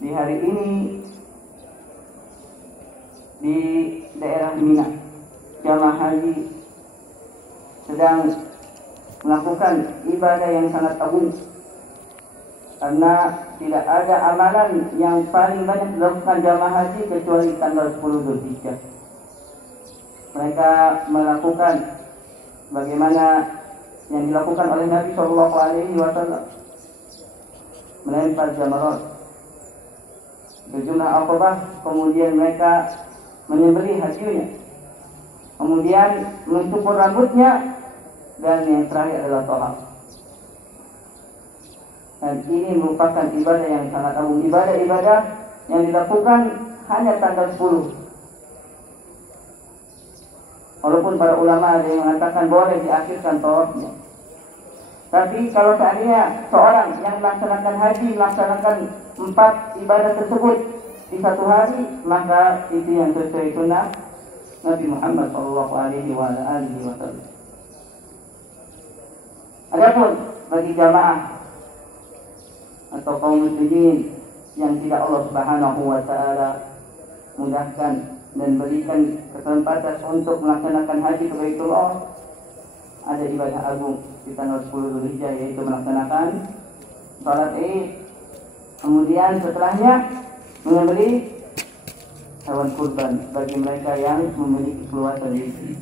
di hari ini di daerah Mina, jamaah haji sedang melakukan ibadah yang sangat agung, karena tidak ada amalan yang paling banyak dilakukan jamaah haji kecuali tanggal 10 Dzulhijjah. Mereka melakukan bagaimana yang dilakukan oleh Nabi Shallallahu Alaihi Wasallam, melempar jamarat berjumlah Aqabah, kemudian mereka menyembelih hajinya, kemudian mencukur rambutnya, dan yang terakhir adalah tawaf. Dan ini merupakan ibadah yang sangat agung, ibadah-ibadah yang dilakukan hanya tanggal 10. Walaupun para ulama ada yang mengatakan boleh diakhirkan tawafnya, tapi kalau seandainya seorang yang melaksanakan haji melaksanakan 4 ibadah tersebut di satu hari, maka itu yang sesuai sunnah Nabi Muhammad Shallallahu Alaihi Wasallam. Adapun bagi jamaah atau kaum muslimin yang tidak Allah Subhanahu Wa Taala mudahkan dan berikan kesempatan untuk melaksanakan haji ke Baitullah, ada ibadah agung di tanggal 10 Dzulhijjah, yaitu melaksanakan salat Id. Kemudian setelahnya menyembelih hewan kurban bagi mereka yang memiliki keluarga sendiri.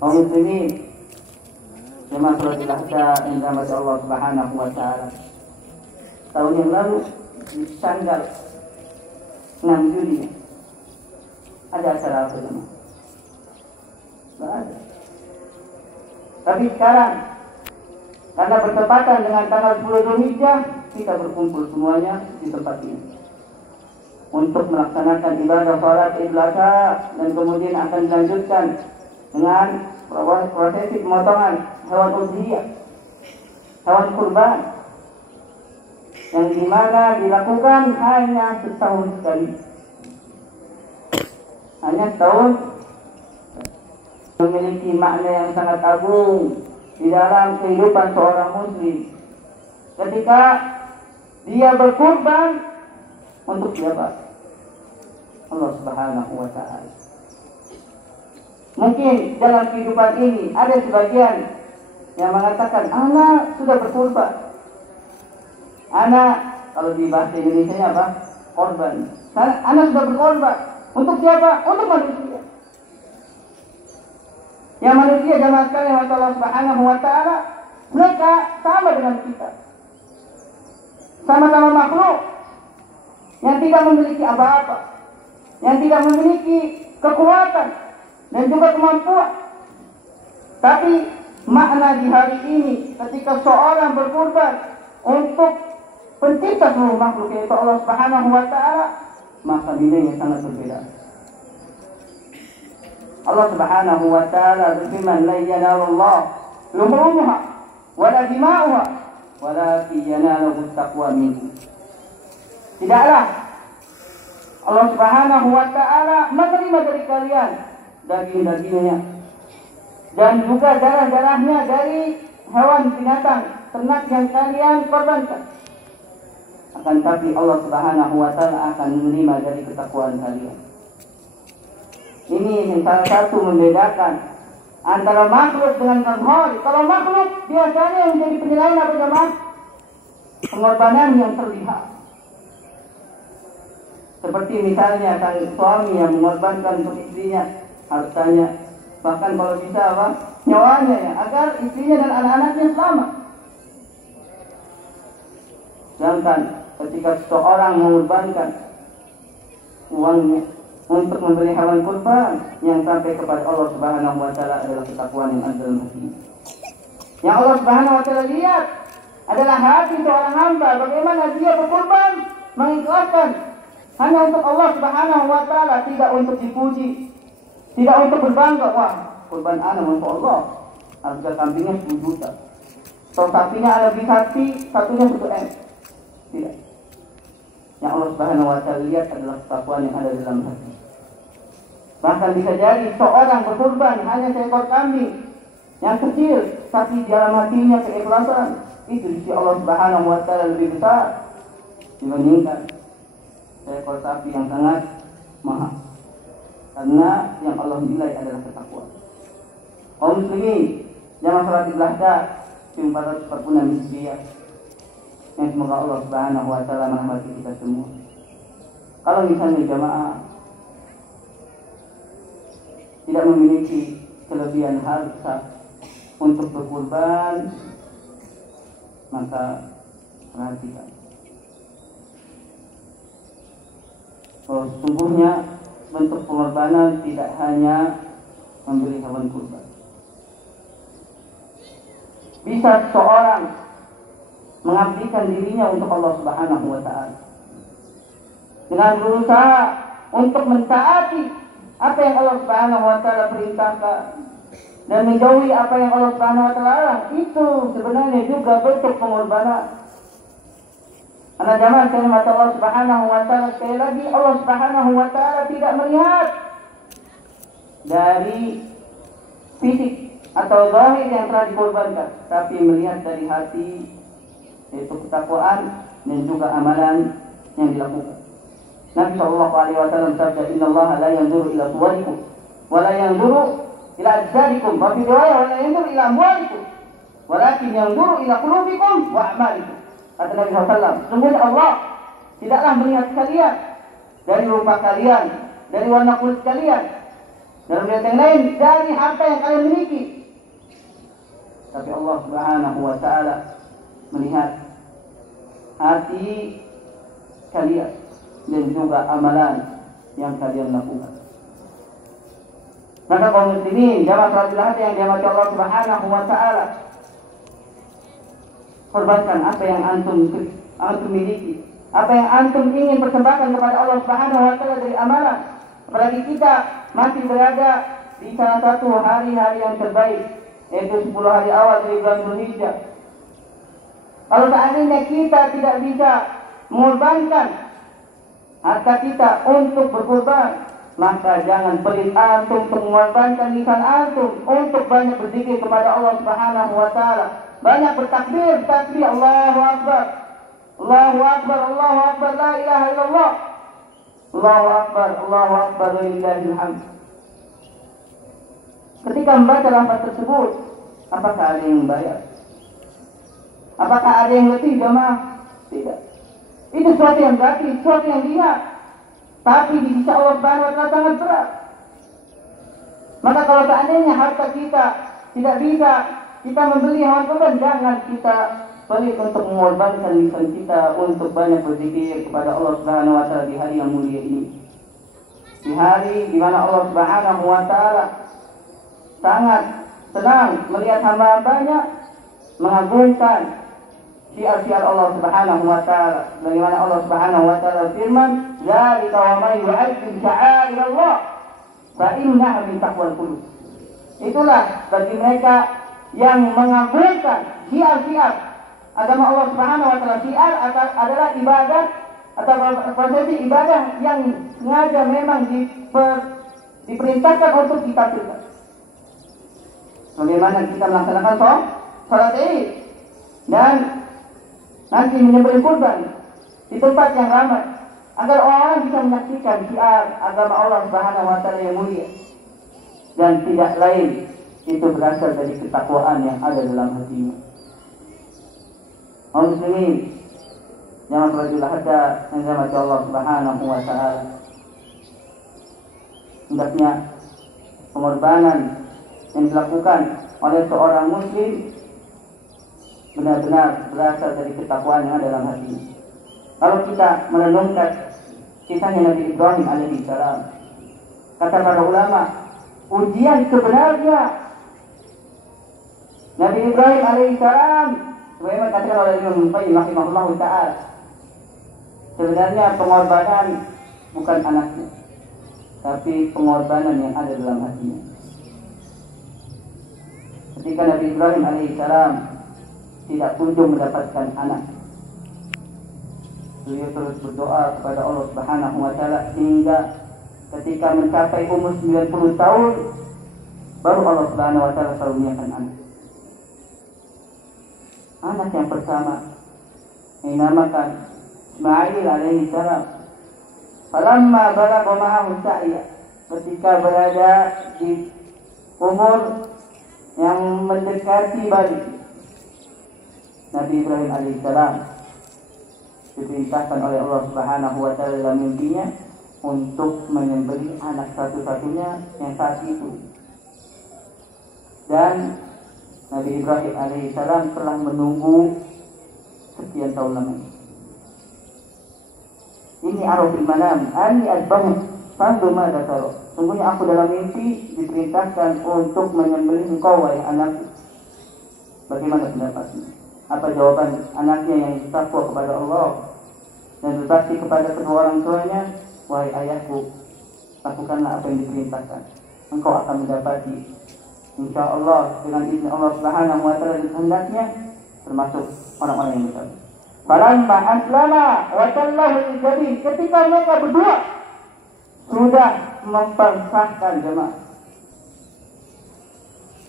Kaum muslimin jemaah salatul ahsa yang dirahmati Allah Subhanahu Wa Taala, tahun yang lalu di tanggal 6 Juli ada acara apa jemaah? Tidak ada. Tapi sekarang karena bertepatan dengan tanggal 10 Dzulhijjah, kita berkumpul semuanya di tempat ini untuk melaksanakan ibadah salat Idul Adha, dan kemudian akan dilanjutkan dengan prosesi pemotongan hewan udhiyah, hewan kurban, yang dimana dilakukan hanya setahun sekali, hanya setahun, memiliki makna yang sangat agung di dalam kehidupan seorang muslim. Ketika dia berkurban untuk siapa? Allah Subhanahu Wa Taala. Mungkin dalam kehidupan ini ada sebagian yang mengatakan, anak sudah berkurban. Anak, kalau di bahasa Indonesia apa? Korban. Anak sudah berkorban. Untuk siapa? Untuk manusia. Yang manusia jamaah sekalian Allah Subhanahu Wa Taala, mereka sama dengan kita, sama-sama makhluk yang tidak memiliki apa-apa, yang tidak memiliki kekuatan dan juga kemampuan. Tapi makna di hari ini ketika seorang berkorban untuk pencipta seluruh makhluk, yaitu Allah Subhanahu Wa Taala, maka nilainya sangat berbeda. Allah Subhanahu Wa Taala berfirman, la yanalullah luhumuha wala dima'uha walakin yanaluhu taqwa minkum. Tidaklah Allah Subhanahu Wa Taala menerima dari kalian daging-dagingnya dan juga darah-darahnya dari hewan binatang ternak yang kalian korbankan. Akan tapi Allah Subhanahu Wa Taala akan menerima dari ketakwaan kalian. Ini yang salah satu membedakan antara makhluk dengan makhluk. Kalau makhluk biasanya yang menjadi penilaian apa jemaah? Pengorbanan yang terlihat. Seperti misalnya sang suami yang mengorbankan untuk istrinya hartanya, bahkan kalau bisa apa? Nyawanya ya, agar istrinya dan anak-anaknya selamat. Sedangkan ketika seseorang mengorbankan uangnya untuk membeli hewan kurban, yang sampai kepada Allah Subhanahu Wa Taala adalah ketakwaan yang ada dalam hati. Yang Allah Subhanahu Wa Taala lihat adalah hati seorang hamba, bagaimana dia berkurban mengikhlaskan hanya untuk Allah Subhanahu Wa Taala, tidak untuk dipuji, tidak untuk berbangga. Wah, kurban anak untuk Allah, harga kambingnya 10 juta, atau sapinya ada lebih sapi, satunya 1 M. Tidak. Yang Allah Subhanahu Wa Taala lihat adalah ketakwaan yang ada dalam hati. Bahkan bisa jadi seorang berkurban hanya seekor kambing yang kecil, tapi dalam hatinya keikhlasan, itu di sisi Allah Subhanahu Wa Taala lebih besar dibandingkan seekor sapi yang sangat mahal. Karena yang Allah nilai adalah ketakwaan. Kaum muslimin, jamaah salat Idul Adha 1446 Hijriah. Yang semoga Allah Subhanahu wa taala merahmati kita semua. Kalau misalnya jamaah tidak memiliki kelebihan harta untuk berkurban, maka perhatikan. Sesungguhnya bentuk pengorbanan tidak hanya membeli hewan kurban. Bisa seorang mengabdikan dirinya untuk Allah Subhanahu wa taala dengan berusaha untuk mentaati apa yang Allah Subhanahu wa taala perintahkan dan menjauhi apa yang Allah Subhanahu wa taala larang. Itu sebenarnya juga bentuk pengorbanan. Karena jamaah kalimat Allah Subhanahu wa taala, sekali lagi Allah Subhanahu wa taala tidak melihat dari fisik atau zahir yang telah dikorbankan, tapi melihat dari hati, yaitu ketakwaan dan juga amalan yang dilakukan. Nabi sallallahu alaihi wasallam bersabda, "Innallaha la yanzuru ila suwarikum wa la yanzuru ila ajsadikum, wa fi riwayah wa la yanzuru ila amwalikum, walakin yanzuru ila qulubikum wa a'malikum." Kata Nabi SAW, sesungguhnya Allah tidaklah melihat kalian dari rupa kalian, dari warna kulit kalian, dan melihat yang lain dari harta yang kalian miliki. Tapi Allah Subhanahu wa taala melihat hati kalian dan juga amalan yang kalian lakukan. Maka kaum muslimin, jamaah salat Idul Adha yang dirahmati Allah Subhanahu wa taala, korbankan apa yang antum miliki, apa yang antum ingin persembahkan kepada Allah Subhanahu wa taala dari amalan. Apalagi kita masih berada di salah satu hari-hari yang terbaik, yaitu 10 hari awal dari bulan Dzulhijjah. Kalau seandainya kita tidak bisa mengorbankan harta kita untuk berkorban, maka jangan pelit antum untuk mengorbankan lisan antum untuk banyak berzikir kepada Allah Subhanahu wa taala. Banyak bertakbir, takbir, Allahu Akbar, Allahu Akbar, Allahu Akbar, la ilaha illallah, Allahu Akbar, Allahu Akbar, walillahil hamd. Ketika membaca lafaz tersebut, apakah ada yang membayar? Apakah ada yang letih jemaah? Tidak. Itu sesuatu yang gratis, sesuatu yang ringan. Tapi di sisi Allah Subhanahu wa taala sangat berat. Maka kalau seandainya harta kita tidak bisa kita membeli hewan kurban, jangan kita pelit untuk mengorbankan lisan kita untuk banyak berzikir kepada Allah Subhanahu wa taala di hari yang mulia ini. Di hari di mana Allah Subhanahu wa taala sangat senang melihat hamba-hambanya mengagungkan syiar-syiar Allah Subhanahu wa taala. Bagaimana Allah Subhanahu wa taala firman, "Dzalika wa may yu'azzim sya'air Allah fa innaha min taqwal qulub." Itulah bagi mereka yang mengagungkan syiar-syiar agama Allah Subhanahu wa taala. Syiar adalah ibadah atau prosesi ibadah yang sengaja memang diperintahkan untuk ditampilkan. Bagaimana kita melaksanakan salat Id dan nanti menyembelih kurban di tempat yang ramai agar orang bisa menyaksikan syiar agama Allah Subhanahu wa taala yang mulia, dan tidak lain itu berasal dari ketakwaan yang ada dalam hatinya. Kaum muslimin, jamaah salat Idul Adha yang dirahmati Allah Subhanahu wa taala, hendaknya pengorbanan yang dilakukan oleh seorang muslim benar-benar berasal dari ketakwaan yang ada dalam hatinya. Kalau kita merenungkan kisahnya Nabi Ibrahim alaihi salam, kata para ulama, ujian sebenarnya Nabi Ibrahim alaihissalam, sebagaimana dikatakan oleh Imam Qayyim rahimahullah taala, sebenarnya pengorbanan bukan anaknya, tapi pengorbanan yang ada dalam hatinya. Ketika Nabi Ibrahim alaihissalam tidak kunjung mendapatkan anak, beliau terus berdoa kepada Allah Subhanahu wa taala hingga ketika mencapai umur 90 tahun baru Allah Subhanahu wa taala karuniakan anak. Anak yang pertama yang dinamakan Ismail alaihi salam. Falamma balagha ma'ahu sa'ya, ketika berada di umur yang mendekati balik, Nabi Ibrahim alaihissalam diperintahkan oleh Allah Subhanahu wa taala dalam mimpinya untuk menyembelih anak satu-satunya yang saat itu. Dan Nabi Ibrahim alaihissalam telah menunggu sekian tahun lamanya. Ini arafil manam ani adbahu fanzur madza tara. Sungguhnya aku dalam mimpi diperintahkan untuk menyembelih engkau wahai anakku. Bagaimana pendapatmu? Apa jawaban anaknya yang takwa kepada Allah dan berbakti kepada kedua orang tuanya? Wahai ayahku, lakukanlah apa yang diperintahkan. Engkau akan mendapati, insya Allah dengan izin Allah Subhanahu wa taala dan kehendaknya, termasuk orang-orang yang besar. Falamma aslama wa tallahu lil-jabin, ketika mereka berdua sudah mempersahkan jemaah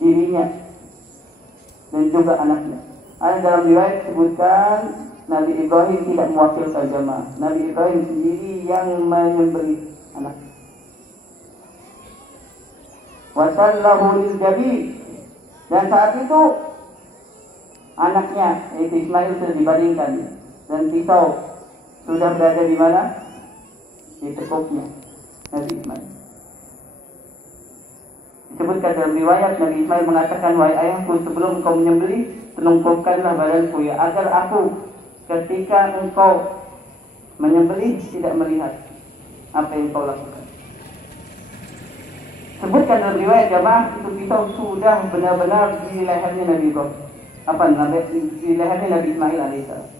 dirinya dan juga anaknya. Ada dalam riwayat disebutkan Nabi Ibrahim tidak mewakilkan jemaah. Nabi Ibrahim sendiri yang menyembelih anak. Wa tallahu lil-jabin, dan saat itu anaknya yaitu Ismail sudah dibandingkan dan pisau sudah berada di mana? Di tekuknya Nabi Ismail. Disebutkan dalam riwayat Nabi Ismail mengatakan, wahai ayahku, sebelum engkau menyembelih, telungkupkanlah badanku ya, agar aku ketika engkau menyembelih tidak melihat apa yang kau lakukan. Sebutkan dalam riwayat jamaah itu pisau sudah benar-benar di lehernya Nabi Ibrahim. Di lehernya Nabi Ismail alaihissalam.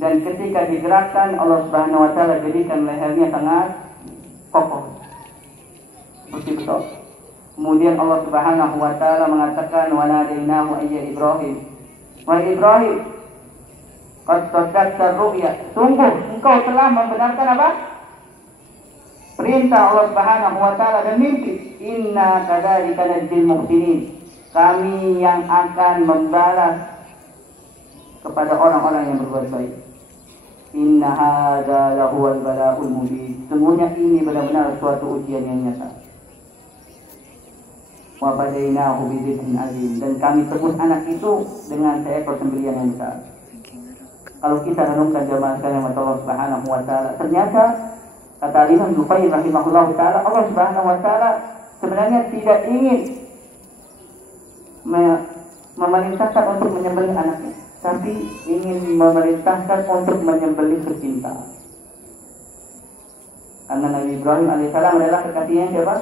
Dan ketika digerakkan, Allah Subhanahu wa taala jadikan lehernya sangat kokoh seperti betul. Kemudian Allah Subhanahu wa taala mengatakan, wa nadainahu ayya Ibrahim. Wahai Ibrahim, qad saddaqta ru'ya. Sungguh engkau telah membenarkan apa? Perintah Allah Subhanahu wa taala dan mimpi. Inna kadzalika najzil muhsinin. Kami yang akan membalas kepada orang-orang yang berbuat baik. Inna hadza lahuwal bala'ul mubin. Semuanya ini benar-benar suatu ujian yang nyata. Wa badainahu bidzikrin azim, dan kami tebus anak itu dengan seekor sembelihan yang besar. Kalau kita renungkan jemaah sekalian Allah Subhanahu wa taala, ternyata kata Imam Bukhari rahimahullah taala, Allah Subhanahu wa taala sebenarnya tidak ingin memerintahkan untuk menyembelih anaknya, tapi ingin memerintahkan untuk menyembelih kecintaan. Karena Nabi Ibrahim alaihissalam adalah kekasihnya siapa?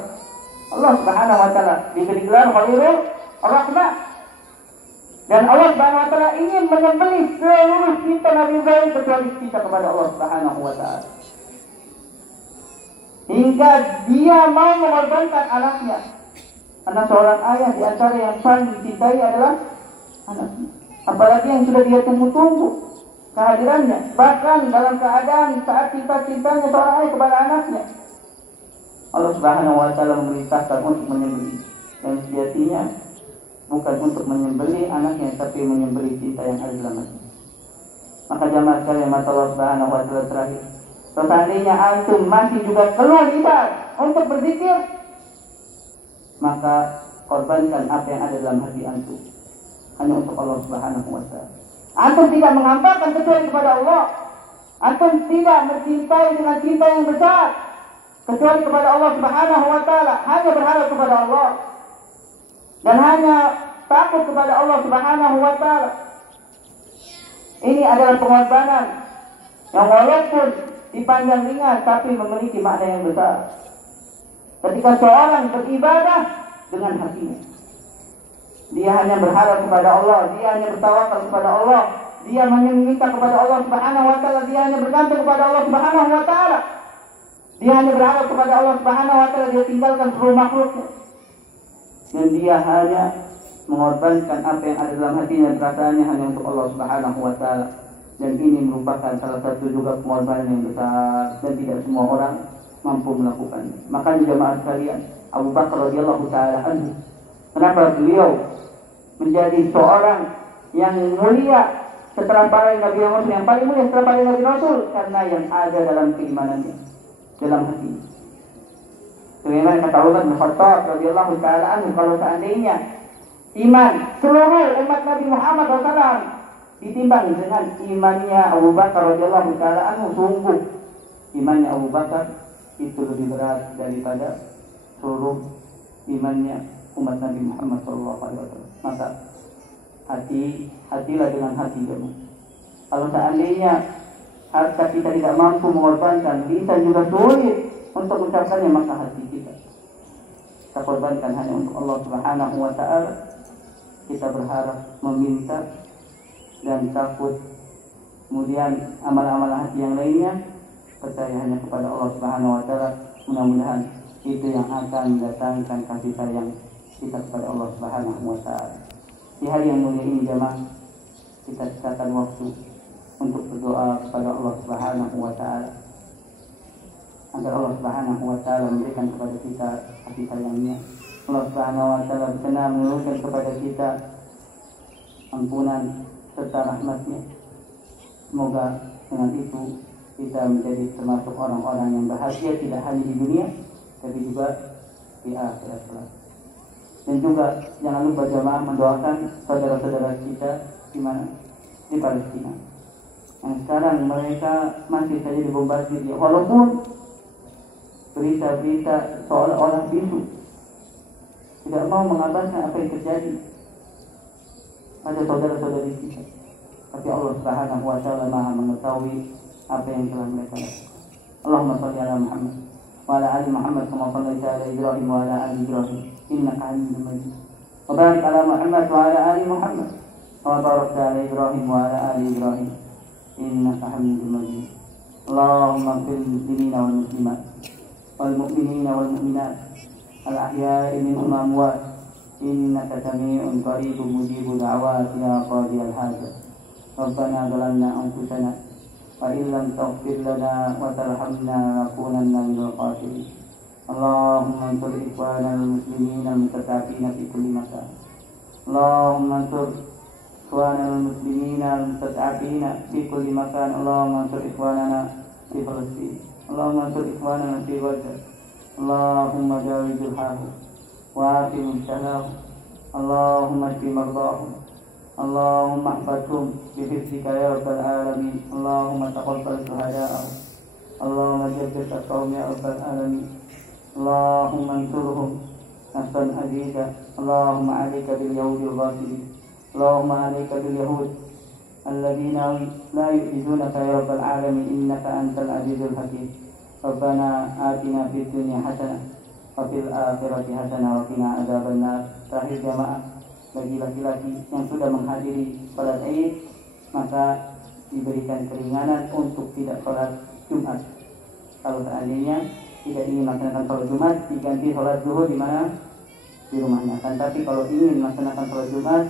Allah Subhanahu wa taala, diberi gelar Khalilur Rahman. Dan Allah Subhanahu wa taala ingin menyembelih seluruh cinta Nabi Ibrahim kecuali cinta kepada Allah Subhanahu wa taala. Hingga dia mau mengorbankan anaknya. Karena seorang ayah di antara yang paling dicintai adalah anaknya. Apalagi yang sudah dia tunggu-tunggu kehadirannya. Bahkan dalam keadaan saat cinta-cintanya seorang ayah kepada anaknya, Allah Subhanahu wa taala memerintahkan untuk menyembelih. Dan sejatinya bukan untuk menyembelih anaknya, tapi menyembelih cinta yang ada dalam hati. Maka jamaah sekalian, mata Allah Subhanahu wa taala terakhir, seandainya antum masih juga keluar lidah untuk berzikir, maka korbankan apa yang ada dalam hati antum hanya untuk Allah Subhanahu wa taala. Antum tidak mengampakkan kecuali kepada Allah. Antum tidak mencintai dengan cinta yang besar kecuali kepada Allah Subhanahu wa taala, hanya berharap kepada Allah dan hanya takut kepada Allah Subhanahu wa taala. Ini adalah pengorbanan yang walaupun dipandang ringan tapi memiliki makna yang besar. Ketika seorang beribadah dengan hatinya, dia hanya berharap kepada Allah, dia hanya bertawakal kepada Allah, dia meminta kepada Allah Subhanahu wa taala, dia hanya bergantung kepada Allah Subhanahu wa taala. Dia hanya berharap kepada Allah Subhanahu wa taala, dia tinggalkan seluruh makhluknya. Dan dia hanya mengorbankan apa yang ada dalam hatinya dan perasaannya hanya untuk Allah Subhanahu wa taala. Dan ini merupakan salah satu juga pengorbanan yang besar dan tidak semua orang mampu melakukannya. Makanya jemaah sekalian, Abu Bakar radhiyallahu taala anhu, kenapa beliau menjadi seorang yang mulia setelah para Nabi Rasul, yang paling mulia setelah para Nabi Rasul, karena yang ada dalam keimanannya, dalam hati. Sebagaimana kata Umar bin Khattab radhiyallahu taala anhu, kalau seandainya iman seluruh umat Nabi Muhammad SAW ditimbang dengan imannya Abu Bakar radhiyallahu taala anhu, sungguh imannya Abu Bakar itu lebih berat daripada seluruh imannya umat Nabi Muhammad SAW. Maka hatilah dengan hati kamu. Kalau seandainya harta kita tidak mampu mengorbankan, bisa juga sulit untuk mengucapkannya, maka hati kita korbankan hanya untuk Allah Subhanahu wa taala. Kita berharap, meminta dan takut. Kemudian amal-amal hati yang lainnya percaya hanya kepada Allah Subhanahu wa taala. Mudah-mudahan itu yang akan mendatangkan kasih sayang kita kepada Allah Subhanahu wa taala. Di hari yang mulia ini jemaah, kita sisahkan waktu untuk berdoa kepada Allah Subhanahu wa taala agar Allah Subhanahu wa taala memberikan kepada kita kasih sayangnya. Allah Subhanahu wa taala berkenan menurunkan kepada kita ampunan serta rahmatnya. Semoga dengan itu kita menjadi termasuk orang-orang yang bahagia, tidak hanya di dunia tapi juga di akhirat kelak. Dan juga jangan lupa jemaah mendoakan saudara-saudara kita di mana? Di Palestina. Yang sekarang mereka masih saja dibombardir, ya, walaupun berita-berita seolah-olah bisu tidak mau mengabarkan apa yang terjadi pada saudara-saudari kita. Tapi Allah Subhanahu wa taala Maha mengetahui apa yang telah mereka lakukan. Allahumma shalli ala Muhammad wa ala ali Muhammad kama shallaita ala Ibrahim wa ala ali Ibrahim innaka Hamidum Majid. Wa barik ala Muhammad wa ala ali Muhammad kama barakta ala Ibrahim wa ala ali Ibrahim innaka Hamidum Majid. Allahumma ighfir lil muslimina wal muslimat wal mu'minina wal mu'minat al ahya'i minhum amwat innaka sami'un qaribun mujibud da'wat ya qadiyal hajat. Rabbana zalamna anfusana wa illam taghfir lana wa tarhamna lanakunanna minal khasirin. Allahumma ansur ikhwanal muslimin al-mutata'afina fi kulli makan. Allahumma ansur ikhwanal muslimin al-mutata'afina fi kulli makan. Allahumma ansur ikhwanana fi Palestin. Allahumma ansur ikhwanana fi Gaza. Allahumma jawi jurhahu wa afi mubtalahu. Allahumma shfi mardahum. Allahumma ihfadhum bihifdzika ya rabbal alamin. Allahumma taqabbal syuhada'ahum. Allahumma jabbir asqahum ya rabbal alamin. Allahumma ansurhum nasran aziza. Allahumma alayka bil yahudi al-ghafilin. Allahumma alayka bil yahud alladhina la yu'minunaka ya rabbal alamin innaka antal azizul hakim. Rabbana atina fid dunya hasanah wa fil akhirati hasanah wa qina adzabannar. Terakhir jamaah, bagi laki-laki yang sudah menghadiri salat Id maka diberikan keringanan untuk tidak salat Jumat. Kalau seandainya tidak ingin melaksanakan salat Jumat, diganti salat zuhur di mana? Di rumahnya. Kan tapi kalau ingin melaksanakan salat Jumat,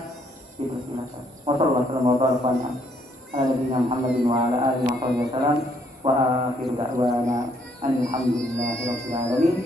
dipersilakan. Wassallallahu ala nabiyina Muhammadin wa ala alihi wasallam wa akhiru da'wana alhamdulillahi rabbil alamin.